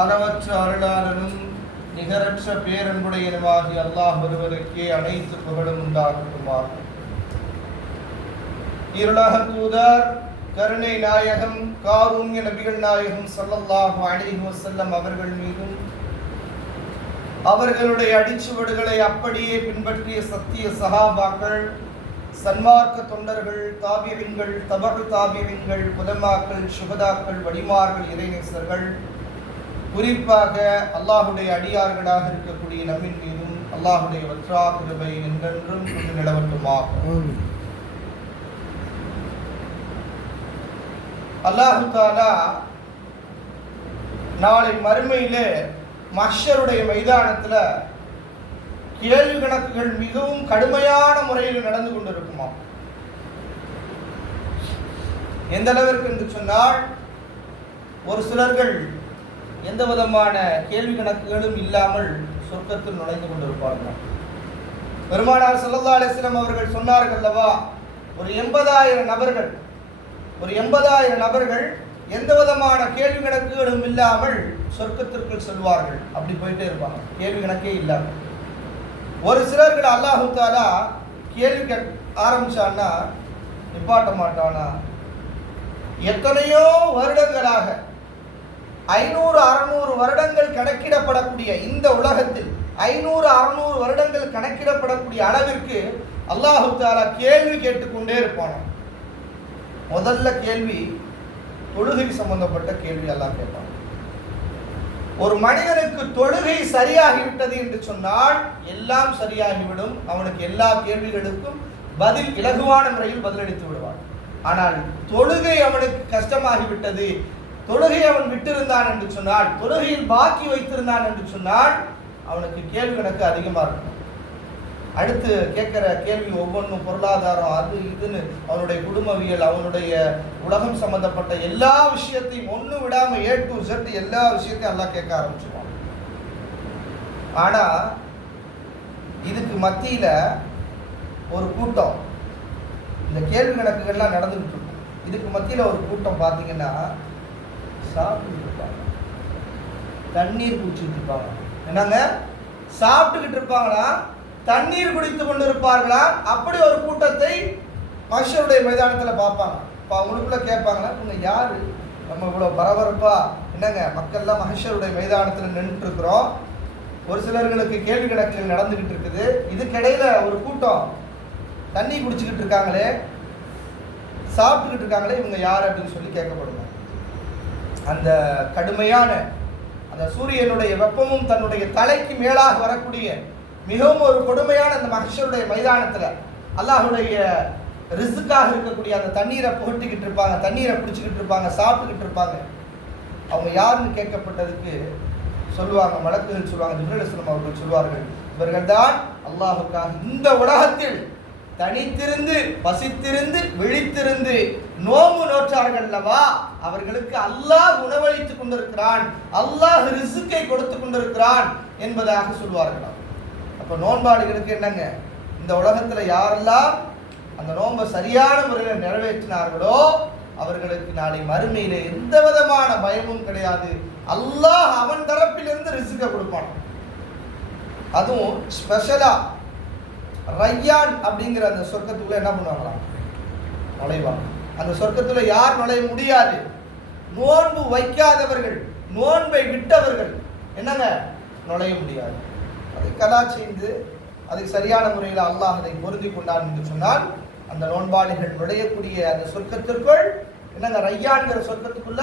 அளவற்ற அருளாளனும் நிகரற்ற பேரன்புடையனுமாகிய அல்லாஹ் ஒருவருக்கே அனைத்து புகழும் உண்டாகட்டுமாக. இருளக தூதர் கருணை நாயகம் காரூண்ய நபிகள் நாயகம் ஸல்லல்லாஹு அலைஹி வஸல்லம் அவர்கள் மீதும் அவர்களுடைய அடிச்சுவடுகளை அப்படியே பின்பற்றிய சத்திய சஹாபாக்கள், சன்மார்க்க தொண்டர்கள், தாபியீன்கள், தபஉ தாபியீன்கள், உலமாக்கள், சுஹதாக்கள், வலிமார்கள், இறைநேசர்கள், குறிப்பாக அல்லாஹுடைய அடியார்களாக இருக்கக்கூடிய நம்மின் மீதும் அல்லாஹுடைய வற்றா கிருபை என்றென்றும் கொண்டு நிலவட்டுமாக. அல்லாஹு தஆலா நாளை மறுமையிலே மஹ்ஷருடைய மைதானத்தில் கேள்வி கணக்குகள் மிகவும் கடுமையான முறையில் நடந்து கொண்டிருக்குமா. எந்த அளவிற்கு என்று சொன்னால், ஒரு சிலர்கள் எந்த விதமான கேள்வி கணக்குகளும் இல்லாமல் சொர்க்கத்தில் நுழைந்து கொண்டிருப்பார்கள். பெருமானார் ஸல்லல்லாஹு அலைஹி வஸல்லம் அவர்கள் சொன்னார்கள் அல்லவா, ஒரு 80,000 நபர்கள் எந்த விதமான கேள்வி கணக்குகளும் இல்லாமல் சொர்க்கத்திற்குள் செல்வார்கள். அப்படி போயிட்டே இருப்பாங்க, கேள்வி கணக்கே இல்லாமல். ஒரு சிலர்கள் அல்லாஹு தஆலா கேள்வி ஆரம்பிச்சான்னா நிப்பாட்ட மாட்டானா. எத்தனையோ வருடங்களாக 500-600 வருடங்கள் கணக்கிடப்படக்கூடிய இந்த உலகத்தில் 500-600 வருடங்கள் கணக்கிடப்படக்கூடிய அளவிற்கு அல்லாஹு தஆலா கேள்வி கேட்டுக்கொண்டே இருப்பானா. முதல்ல கேள்வி தொழுகை சம்பந்தப்பட்ட கேள்வி அல்லாஹ் கேட்பான். ஒரு மனிதனுக்கு தொழுகை சரியாகிவிட்டது என்று சொன்னால் எல்லாம் சரியாகிவிடும். அவனுக்கு எல்லா கேள்விகளுக்கும் பதில் இலகுவான முறையில் பதிலளித்து விடுவான். ஆனால் தொழுகை அவனுக்கு கஷ்டமாகிவிட்டது, தொழுகை அவன் விட்டிருந்தான் என்று சொன்னால், தொழுகையில் பாக்கி வைத்திருந்தான் என்று சொன்னால் அவனுக்கு கேள்வி கணக்கு அதிகமாக இருக்கும். அடுத்து கேட்கிற கேள்வி ஒவ்வொன்றும் பொருளாதாரம், அது இதுன்னு அவனுடைய குடும்பவியல், அவனுடைய உலகம் சம்பந்தப்பட்ட எல்லா விஷயத்தையும் ஒன்று விடாம A to Z எல்லா விஷயத்தையும் எல்லாம் கேட்க ஆரம்பிச்சுவான். ஆனா இதுக்கு மத்தியில ஒரு கூட்டம், இந்த கேள்வி கணக்குகள்லாம் நடந்துகிட்டு இருக்கும். இதுக்கு மத்தியில ஒரு கூட்டம் பார்த்தீங்கன்னா சாப்பிட்டுக்கிட்டு இருப்பாங்க, தண்ணீர் குடிச்சுட்டு இருப்பாங்க. என்னங்க, சாப்பிட்டுக்கிட்டு இருப்பாங்களா, தண்ணீர் குடித்து கொண்டு இருப்பார்களா. அப்படி ஒரு கூட்டத்தை மஹ்ஷருடைய மைதானத்தில் பார்ப்பாங்க. இப்போ அவங்களுக்குள்ள கேட்பாங்களா, இவங்க யாரு, நம்ம இவ்வளோ பரபரப்பா என்னங்க மக்கள்லாம் மஹ்ஷருடைய மைதானத்தில் நின்றுட்டு இருக்கிறோம், ஒரு சிலர்களுக்கு கேள்வி கணக்குகள் நடந்துகிட்டு இருக்குது, இதுக்கிடையில ஒரு கூட்டம் தண்ணி குடிச்சுக்கிட்டு இருக்காங்களே, சாப்பிட்டுக்கிட்டு இருக்காங்களே, இவங்க யார் அப்படின்னு சொல்லி கேட்கப்படுங்க. அந்த கடுமையான அந்த சூரியனுடைய வெப்பமும் தன்னுடைய தலைக்கு மேலாக வரக்கூடிய மிகவும் ஒரு கொடுமையான அந்த மஹ்ஷருடைய மைதானத்தில் அல்லாஹுடைய ரிஸ்க்காக இருக்கக்கூடிய அந்த தண்ணீரை புகட்டிக்கிட்டு இருப்பாங்க, தண்ணீரை குடிச்சுக்கிட்டு இருப்பாங்க, சாப்பிட்டுக்கிட்டு இருப்பாங்க. அவங்க யாருன்னு கேட்கப்பட்டதுக்கு சொல்லுவாங்க, மலக்குகள் சொல்லுவாங்க, ஜிப்ரீல் அலைஹிஸ்ஸலாம் அவர்கள் சொல்வார்கள், இவர்கள் தான் அல்லாஹுக்காக இந்த உலகத்தில் தனித்திருந்து பசித்திருந்து விழித்திருந்து நோம்பு நோற்றார்கள் அல்லவா, அவர்களுக்கு அல்லாஹ் உணவளித்து கொண்டிருக்கிறான், அல்லாஹ் ரிஸ்க்கை கொடுத்து கொண்டிருக்கிறான் என்பதாக சொல்வார்களாம். அப்போ நோன்பாளிகளுக்கு என்னங்க, இந்த உலகத்தில் யாரெல்லாம் அந்த நோன்பை சரியான முறையில் நிறைவேற்றினார்களோ அவர்களுக்கு நாளை மறுமையில எந்த விதமான பயமும் கிடையாது. அல்லாஹ் அவன் தரப்பிலிருந்து ரிஸ்க்கை கொடுப்பான். அதுவும் ஸ்பெஷலா ரய்யான் அப்படிங்கிற அந்த சொர்க்கத்துக்குள்ள என்ன பண்ணுவாங்களாம், நுழைவாங்க. அந்த சொர்க்கத்துல யார் நுழைய முடியாது, நோன்பு வைக்காதவர்கள், நோன்பை விட்டவர்கள் என்னங்க நுழைய முடியாது. அதை கலா செய்து அதை சரியான முறையில் அல்லாஹ் அதை பொருந்தி கொண்டான் என்று சொன்னால் அந்த நோன்பாளிகள் நுழையக்கூடிய அந்த சொர்க்கத்திற்குள் என்னங்க ரய்யான்கிற சொர்க்கத்துக்குள்ள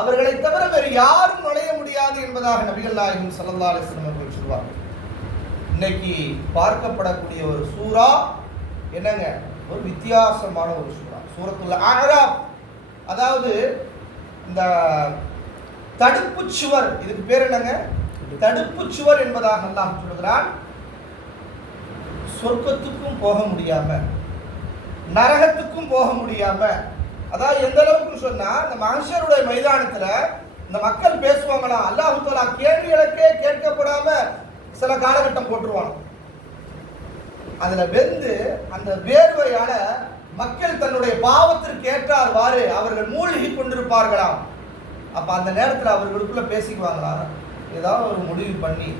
அவர்களை தவிர வேறு யாரும் நுழைய முடியாது என்பதாக நபிகள் நாயகம் ஸல்லல்லாஹு அலைஹி வஸல்லம் அவர்கள் சொல்வார்கள். இன்னைக்கு பார்க்கப்படக்கூடிய ஒரு சூரா என்னங்க, ஒரு வித்தியாசமான ஒரு சூரா, சூரத்துல் அஅராஃப். அதாவது இந்த தடுப்பு சுவர், இதுக்கு பேர் என்னங்க, தடுப்பு சுவர் என்பதாக அல்லாஹ் சொல்கிறான். சொர்க்கத்துக்கும் போக முடியாம நரகத்துக்கும் போக முடியாம, அதாவது எந்த அளவுக்கு சொன்னா, இந்த மஹ்ஷருடைய மைதானத்துல இந்த மக்கள் பேசுவாங்களா, அல்லாஹ் தஆலா கேள்விகளுக்கே கேட்கப்படாம சில காலகட்டம் போட்டுருவாங்க. அதுல வெந்து அந்த வேர்வையால மக்கள் தன்னுடைய பாவத்திற்கு ஏற்றார்வாறு அவர்கள் மூழ்கி கொண்டிருப்பார்களாம். அப்போ அந்த நேரத்தில் அவர்களுக்குள்ள பேசிக்குவாங்களா? ஏதாவது ஒரு முடிவு பண்ணி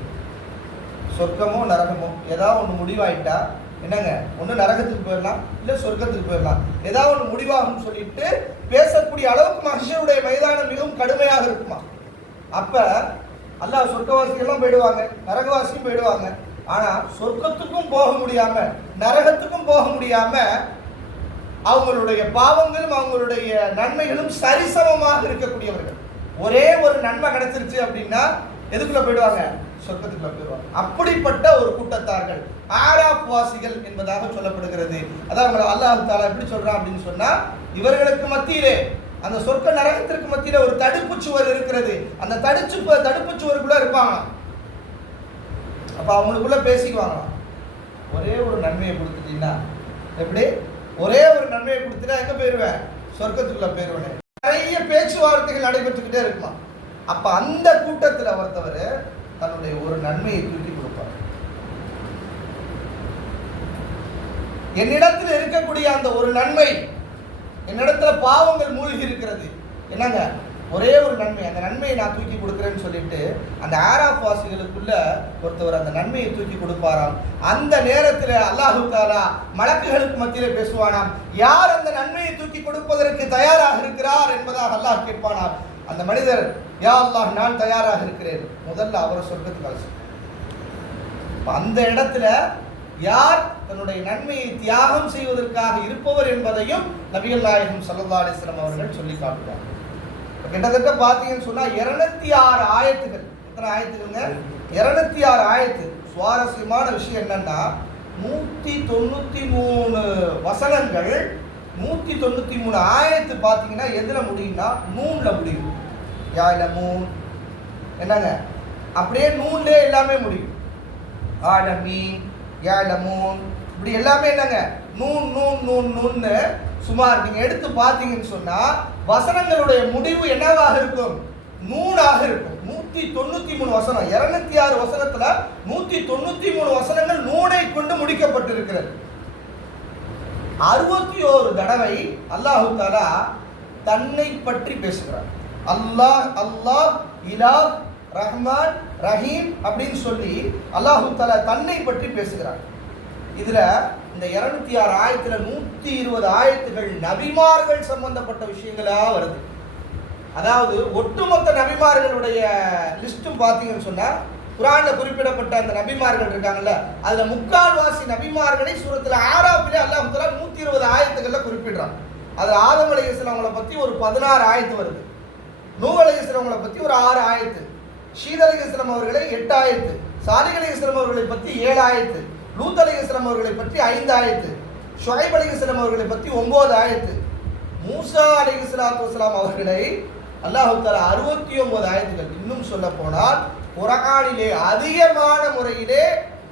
சொர்க்கமோ நரகமோ ஏதாவது ஒன்று முடிவாயிட்டா என்னங்க, ஒன்று நரகத்துக்கு போயிடலாம், இல்லை சொர்க்கத்துக்கு போயிடலாம், ஏதாவது ஒன்று முடிவாகும்னு சொல்லிட்டு பேசக்கூடிய அளவுக்கு மஹ்ஷருடைய மைதானம் மிகவும் கடுமையாக இருக்குமா? அப்ப அல்லாஹ் சொர்க்கவாசிகள்லாம் போயிடுவாங்க, நரகவாசியும் போயிடுவாங்க. ஆனா சொர்க்கத்துக்கும் போக முடியாம நரகத்துக்கும் போக முடியாம அவங்களுடைய பாவங்களும் அவங்களுடைய நன்மைகளும் சரிசமமாக இருக்கக்கூடியவர்கள். ஒரே ஒரு நன்மை கிடைச்சிருச்சு அப்படின்னா எதுக்குள்ள போயிடுவாங்க? சொர்க்கத்துக்குள்ள போயிடுவாங்க. அப்படிப்பட்ட ஒரு கூட்டத்தார்கள் ஆராப் வாசிகள் என்பதாக சொல்லப்படுகிறது. அதாவது அல்லாஹ் தஆலா எப்படி சொல்றான் அப்படின்னு சொன்னா, இவர்களுக்கு மத்தியிலே அந்த சொர்க்க நரகத்திற்கு மத்தியில ஒரு தடுப்பு சுவர் இருக்கிறது. அந்த தடுப்பு சுவருக்குள்ள இருப்பாங்க. அப்ப அவங்களுக்குள்ள பேசிக்குவாங்க, ஒரே ஒரு நன்மையை கொடுத்துட்டீங்கன்னா எப்படி, ஒரே ஒரு நன்மையை கொடுத்துட்டா எங்க போயிருவேன்? சொர்க்கத்துக்குள்ள போயிருவேன். நிறைய பேச்சுவார்த்தைகள் நடைபெற்றுக்கிட்டே இருக்குமா. அப்ப அந்த கூட்டத்தில் ஒருத்தவர் தன்னுடைய ஒரு நன்மையை தூக்கி கொடுப்பார். என்னிடத்தில் இருக்கக்கூடிய அந்த ஒரு நன்மை, என்னிடத்துல பாவங்கள் மூழ்கி இருக்கிறது, என்னங்க ஒரே ஒரு நன்மை, அந்த நன்மையை நான் தூக்கி கொடுக்குறேன்னு சொல்லிட்டு அந்த ஆராப் வாசிகளுக்குள்ள ஒருத்தவர் அந்த நன்மையை தூக்கி கொடுப்பாராம். அந்த நேரத்தில் அல்லாஹு தஆலா மலக்குகளுக்கு மத்தியிலே பேசுவானாம், யார் அந்த நன்மையை தூக்கி கொடுப்பதற்கு தயாராக இருக்கிறார் என்பதாக அல்லாஹ் கேட்பானாம். அந்த மனிதர், யா அல்லாஹ் நான் தயாராக இருக்கிறேன், முதல்ல அவரை சொர்க்கத்துக்கு அழைச்சு. அந்த இடத்துல யார் தன்னுடைய நன்மையை தியாகம் செய்வதற்காக இருப்பவர் என்பதையும் நபிகள் நாயகம் ஸல்லல்லாஹு அலைஹி வஸல்லம் அவர்கள் சொல்லி காட்டுவார். கிட்டத்தட்ட பார்த்தீங்கன்னு சொன்னா 206 ஆயத்துகள். எத்தனை ஆயத்துகள்ங்க? 206 ஆயத்து. சுவாரஸ்யமான விஷயம் என்னன்னா 193 வசனங்கள், 193 ஆயத்து பார்த்தீங்கன்னா எதுல முடியும்னா நூன்ல முடியும். யாலமூன் என்னங்க, அப்படியே நூன்லே எல்லாமே முடியும். ஆலமீன், யாலமூன், இப்படி எல்லாமே என்னங்க நூன் நூன் நூன் நூன்னு சுமார் நீங்க எடுத்து பார்த்தீங்கன்னு சொன்னா வசனங்களுடைய முடிவு என்னவாக இருக்கும்? நூனாக இருக்கும். 193 வசனம், 206 வசனத்துல 193 வசனங்கள் நூனை கொண்டு முடிக்கப்பட்டிருக்கிறது. 61 தடவை அல்லாஹு தஆலா தன்னை பற்றி பேசுகிறார். அல்லாஹ் அல்லாஹ் இலாஹ் ரஹ்மான் ரஹீம் அப்படின்னு சொல்லி அல்லாஹு தஆலா தன்னை பற்றி பேசுகிறார். இதுல இந்த 206 ஆயத்துல 120 ஆயத்துகள் நபிமார்கள் சம்பந்தப்பட்ட விஷயங்களா வருது. அதாவது ஒட்டுமொத்த நபிமார்களுடைய லிஸ்டும் பார்த்தீங்கன்னு சொன்னா குர்ஆன்ல குறிப்பிடப்பட்ட அந்த நபிமார்கள் இருக்காங்கல்ல, அதுல முக்கால்வாசி நபிமார்களை சூரத்துல ஆராஃபிலே அல்லாஹ் தஆலா 120 ஆயத்துகள்ல குறிப்பிடுறான். அதுல ஆதம் அலைஹிஸ்ஸலாம் அவங்களை பத்தி ஒரு 16 ஆயத்து வருது, நூஹ் அலைஹிஸ்ஸலாம் அவங்களை பத்தி ஒரு 6 ஆயத்து, ஷீத் அலைஹிஸ்ஸலாம் அவர்களை 8 ஆயத்து, சாலிஹ் அலைஹிஸ்ஸலாம் அவர்களை பத்தி 7 ஆயத்து, லூத் அலைஹிஸ்ஸலாம் அவர்களை பற்றி 5 ஆயத்து, ஷுஐப் அலைஹிஸ்ஸலாம் அவர்களை பற்றி 9 ஆயத்து, மூசா அலைஹிஸ்ஸலாத்து வஸலாம் அவர்களை அல்லாஹ் தஆலா 69 ஆயத்துகள். இன்னும் சொல்ல போனால் குர்ஆனிலே அதிகமான முறையிலே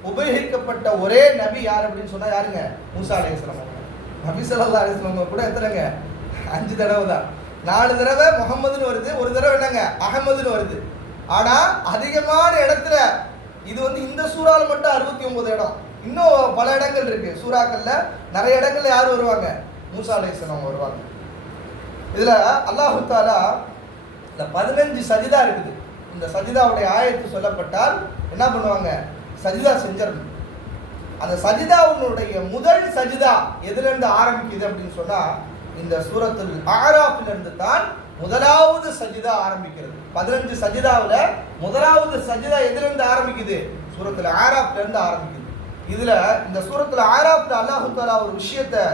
உபயோகிக்கப்பட்ட ஒரே நபி யார் அப்படின்னு சொன்னா யாருங்க? மூசா அலைஹிஸ்ஸலாம் அவர்கள். நபி ஸல்லல்லாஹு அலைஹி வஸல்லம் கூட எத்தனைங்க? 5 தடவை தான். 4 தடவை முஹம்மதுன்னு வருது, ஒரு தடவை என்னங்க அஹமதுன்னு வருது. ஆனா அதிகமான இடத்துல இது இந்த சூறால மட்டும் 69 இடம். இன்னும் பல இடங்கள் இருக்கு சூறாக்கள்ல, நிறைய இடங்கள்ல யார் வருவாங்க? மூசா அலைஹிஸ்ஸலாம் வருவாங்க. இதுல அல்லாஹ் தஆலா இந்த 15 சஜிதா இருக்குது. இந்த சஜிதாவுடைய ஆயத்து சொல்லப்பட்டால் என்ன பண்ணுவாங்க? சஜிதா செஞ்சிடணும். அந்த சஜிதாவுடைய முதல் சஜிதா எதுல இருந்து ஆரம்பிக்குது அப்படின்னு சொன்னா இந்த சூரத்துல் ஆராஃப்ல இருந்து தான் முதலாவது சஜிதா ஆரம்பிக்கிறது. 15 சஜிதாவுல முதலாவது சஜிதா எதுல இருந்து ஆரம்பிக்குது? சூரத்துல் ஆராஃப்ல இருந்து ஆரம்பிக்குது. இதுல இந்த சூரத்துல் ஆராஃப்ல அல்லாஹ் தஆலா ஒரு விஷயத்தை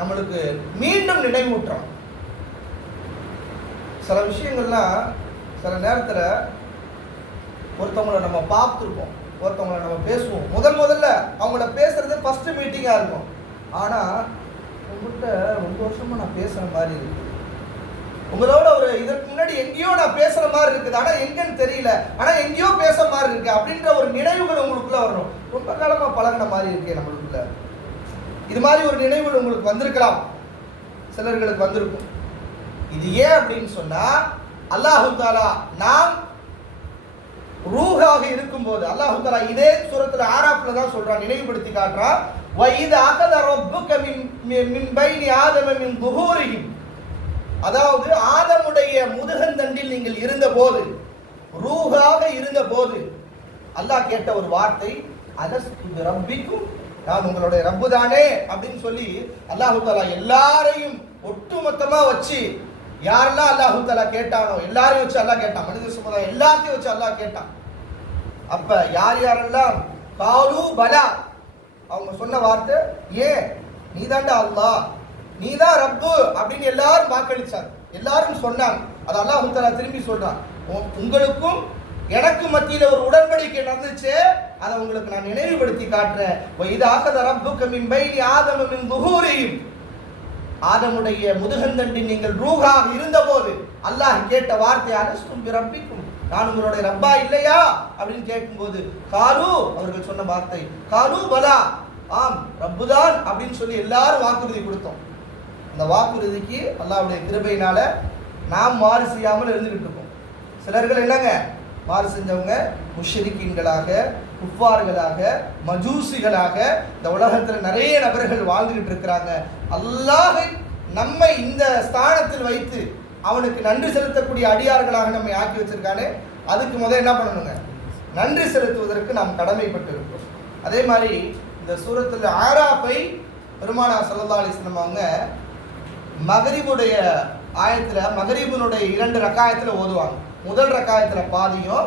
நம்மளுக்கு மீண்டும் நினைவூட்டுறான். சில விஷயங்கள்லாம் சில நேரத்தில் ஒருத்தவங்களை நம்ம பார்த்துருப்போம், ஒருத்தவங்களை நம்ம பேசுவோம், முதல்ல அவங்கள பேசுறது ஃபர்ஸ்ட் மீட்டிங்காக இருக்கும். ஆனால் உங்கள்கிட்ட ரொம்ப வருஷமாக நான் பேசுகிற மாதிரி இருக்குது, உங்களோட ஒரு இதற்கு முன்னாடி எங்கேயோ நான் பேசுகிற மாதிரி இருக்குது, ஆனால் எங்கன்னு தெரியல, ஆனால் எங்கேயோ பேச மாதிரி இருக்கு அப்படின்ற ஒரு நினைவுகள் உங்களுக்குள்ள வரணும். ரொம்ப காலமாக பழகின மாதிரி இருக்கே நம்மளுக்குள்ள, இது மாதிரி ஒரு நினைவுகள் உங்களுக்கு வந்திருக்கலாம், சிலர்களுக்கு வந்திருக்கும். இது ஏன் அப்படின்னு சொன்னா அல்லாஹ் தஆலா நாம் ரூஹாக இருக்கும்போது அல்லாஹ் தஆலா இதே சூரத்துல ஆராஃப்ல தான் சொல்றான், நினைவுபடுத்தி காட்டுறான். வ இத அகத ரப்புக மின் பைனி ஆதம மின் துஹூரிஹிம் அதாவது ஆதமுடைய முதுகந்தண்டில் நீங்கள் இருந்த போது, ரூஹாக இருந்த போது அல்லாஹ் கேட்ட ஒரு வார்த்தை, அலஸ்து ரப்பிக்கும், நான் உங்களுடைய ரப்பு தானே அப்படின்னு சொல்லி அல்லாஹு தஆலா எல்லாரையும் ஒட்டுமொத்தமா வச்சு யாரெல்லாம் அல்லாஹு தஆலா கேட்டானோ எல்லாரையும் வச்சு அல்லாஹ் கேட்டான். மனித சமுதாயம் எல்லாத்தையும் வச்சு அல்லாஹ் கேட்டான். அப்ப யார் யாரெல்லாம் காலு பலா, அவங்க சொன்ன வார்த்தை, ஏன் நீதாண்டா அல்லாஹ், நீதான் ரப்பு அப்படின்னு எல்லாரும் வாக்களிச்சாங்க, எல்லாரும் சொன்னாங்க. அது அல்லாஹ் தஆலா திரும்பி சொல்றான், உங்களுக்கும் எனக்கு மத்தியில ஒரு உடன்படிக்கை நடந்துச்சு, அதை உங்களுக்கு நான் நினைவுபடுத்தி காட்டுறேன். வைதாக ரப்புக மின் பைனி ஆதம மின் துஹூரிஹிம், ஆதமுடைய முதுகந்தண்டில் நீங்கள் ரூஹாக இருந்தபோது அல்லாஹ் கேட்ட வார்த்தை, அலஸ்து பிரப்பிக்கும், நான் உங்களுடைய ரப்பா இல்லையா அப்படின்னு கேட்கும்போது, காலு, அவர்கள் சொன்ன வார்த்தை, காலு பலா, ஆம் ரப்புதான் அப்படின்னு சொல்லி எல்லாரும் வாக்குறுதி கொடுத்தோம். அந்த வாக்குறுதிக்கு அல்லாஹ்வுடைய கிருபையினால நாம் மாறு செய்யாமல் இருந்துகிட்டு இருக்கோம். சிலர்கள் என்னங்க மாறு செஞ்சவங்க முஷ்ரிக்கீன்களாக, குஃபார்களாக, மஜூசிகளாக இந்த உலகத்தில் நிறைய நபர்கள் வாழ்ந்துகிட்டு இருக்கிறாங்க. அல்லாஹ் நம்மை இந்த ஸ்தானத்தில் வைத்து அவனுக்கு நன்றி செலுத்தக்கூடிய அடியார்களாக நம்மை ஆக்கி வச்சிருக்கானே, அதுக்கு முதல்ல என்ன பண்ணணுங்க, நன்றி செலுத்துவதற்கு நாம் கடமைப்பட்டு இருக்கோம். அதே மாதிரி இந்த சூரத்துல் ஆராஃபை பெருமானார் ஸல்லல்லாஹு அலைஹி வஸல்லம் அவங்க மகரிபுடைய ஆயத்துல, மகரிபினுடைய 2 ரக்காயத்துல ஓதுவாங்க. முதல் ரக்காயத்துல பாதியும்,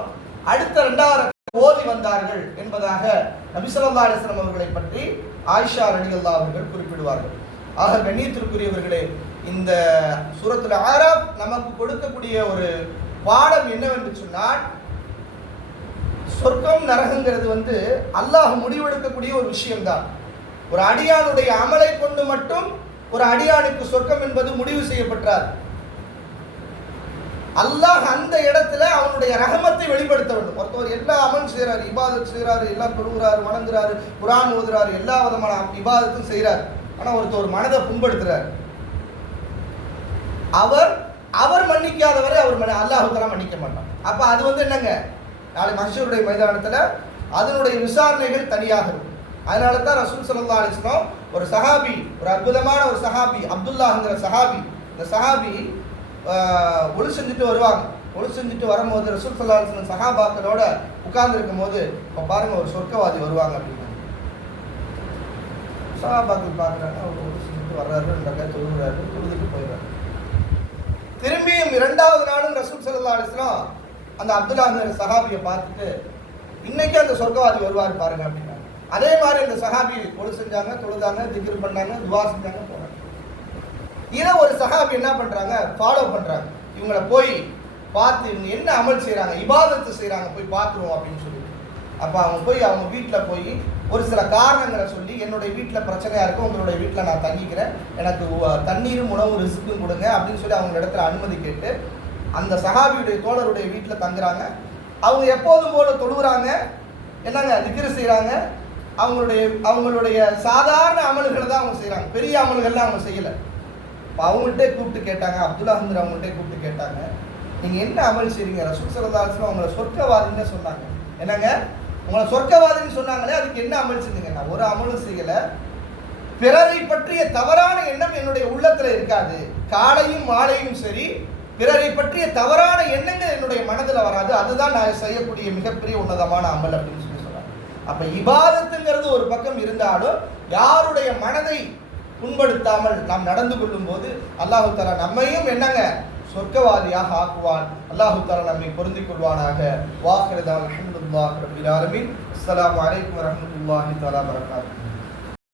அடுத்த 2வது ஓதி வந்தார்கள் என்பதாக நபி ஸல்லல்லாஹு அலைஹி வஸல்லம் அவர்களை பற்றி ஆயிஷா ரலியல்லாஹு அவர்கள் குறிப்பிடுவார்கள். ஆக கண்ணியத்திற்குரியவர்களே, இந்த சூரத்துல் ஆராஃப் நமக்கு கொடுக்கக்கூடிய ஒரு பாடம் என்னவென்று சொன்னால், சொர்க்கம் நரகங்கிறது அல்லாஹ் முடிவெடுக்கக்கூடிய ஒரு விஷயம்தான். ஒரு அடியானுடைய அமலை கொண்டு மட்டும் ஒரு அடியானுக்கு சொர்க்கம் என்பது முடிவு செய்யப்பட்டார். அல்லாஹ் அந்த இடத்துல அவனுடைய ரஹமத்தை வெளிப்படுத்த வேண்டும். ஒருத்தவர் எல்லா அமல் செய்யறாரு, இபாதத் செய்யறாரு, எல்லாம் தொழுகிறாரு, வணங்குறாரு, குர்ஆன் ஓதுறாரு, எல்லா விதமான இபாதத்தும் செய்யறாரு. ஆனா ஒருத்தர் மனதை புண்படுத்துறாரு, அவர் மன்னிக்காதவரை அல்லாஹ் தஆலா மன்னிக்க மாட்டான். அப்ப அது என்னங்க, நாளை மஹ்ஷருடைய மைதானத்துல அதனுடைய விசாரணைகள் தனியாக இருக்கும். அதனால தான் ரசூல் ஸல்லல்லாஹு அலைஹி வஸல்லம் ஒரு சஹாபி, ஒரு அற்புதமான ஒரு சஹாபி, அப்துல்லாஹ்ங்கிற சஹாபி, இந்த சஹாபி ஒளி செஞ்சுட்டு வருவாங்க. ஒளி செஞ்சுட்டு வரும்போது ரசூல் ஸல்லல்லாஹு அலைஹி வஸல்லம் சஹாபாக்களோட உட்கார்ந்து இருக்கும் போது, இப்போ பாருங்க ஒரு சொர்க்கவாதி வருவாங்க அப்படின்னு சஹாபாக்கள் பார்க்குறாங்க. அவர் ஒளி செஞ்சுட்டு வர்றாரு, 2 ரக்காத் தொழுகிறாரு, தொழுதுட்டு போயிடுறாரு. திரும்பியும் 2வது நாளும் ரசூல் ஸல்லல்லாஹு அலைஹி வஸல்லம் அந்த அப்துல்லாஹ்ங்கிற சஹாபியை பார்த்துட்டு, இன்னைக்கு அந்த சொர்க்கவாதி வருவார் பாருங்க அப்படின்னா, அதே மாதிரி அந்த சஹாபி ஒளி செஞ்சாங்க, தொழுதாங்க, திக்ர் பண்ணாங்க, துவா செஞ்சாங்க, போறாங்க. இதை ஒரு சஹாபி என்ன பண்றாங்க, ஃபாலோ பண்றாங்க. இவங்களை போய் பார்த்து இவங்க என்ன அமல் செய்யறாங்க, இபாதத்து செய்யறாங்க, போய் பார்த்துருவோம் அப்படின்னு சொல்லி. அப்ப அவங்க போய் அவங்க வீட்டில் போய் ஒரு சில காரணங்களை சொல்லி, என்னுடைய வீட்டில் பிரச்சனையா இருக்கும், உங்களுடைய வீட்டில் நான் தங்கிக்கிறேன், எனக்கு தண்ணீரும் உணவு ரிஸ்க்கும் கொடுங்க அப்படின்னு சொல்லி அவங்க இடத்துல அனுமதி கேட்டு அந்த சஹாபியுடைய தோழருடைய வீட்டில் தங்குறாங்க. அவங்க எப்போதும் போல தொழுகிறாங்க, என்னங்க திக்ர் செய்யறாங்க, அவங்களுடைய சாதாரண அமல்களை தான் அவங்க செய்யறாங்க, பெரிய அமல்கள்லாம் அவங்க செய்யலை. இப்போ அவங்கள்ட்டே கூப்பிட்டு கேட்டாங்க, அப்துல்லாஹ்ங்கிற அவங்கள்ட்டே கூப்பிட்டு கேட்டாங்க, நீங்க என்ன அமல் செய்றீங்க? ரசூல் ஸல்லல்லாஹு அலைஹி வஸல்லம் உங்களை சொர்க்கவாதின்னு சொன்னாங்க. என்னங்க, உங்களை சொர்க்கவாதின்னு சொன்னாங்களே, அதுக்கு என்ன அமல் செஞ்சீங்க? நான் ஒரு அமலும் செய்யல. பிறரை பற்றிய தவறான எண்ணம் என்னுடைய உள்ளத்துல இருக்காது. காலையும் மாலையும் சரி, பிறரை பற்றிய தவறான எண்ணங்கள் என்னுடைய மனதில் வராது. அதுதான் நான் செய்யக்கூடிய மிகப்பெரிய உன்னதமான அமல் அப்படின்னு சொல்லி சொல்றாங்க. அப்ப இபாதத்துங்கிறது ஒரு பக்கம் இருந்தாலும், யாருடைய மனதை புண்படுத்தாமல் நாம் நடந்து கொள்ளும் போது அல்லாஹு தஆலா நம்மையும் என்னங்க சொர்க்கவாதியாக ஆக்குவான். அல்லாஹு தஆலா நம்மை பொருந்திக் கொள்வானாக. வாஹிரு தஅவானா அல்ஹம்துலில்லாஹி ரப்பில் ஆலமீன். அஸ்ஸலாமு அலைக்கும் வரஹ்மத்துல்லாஹி தஆலா வபரகாத்துஹு.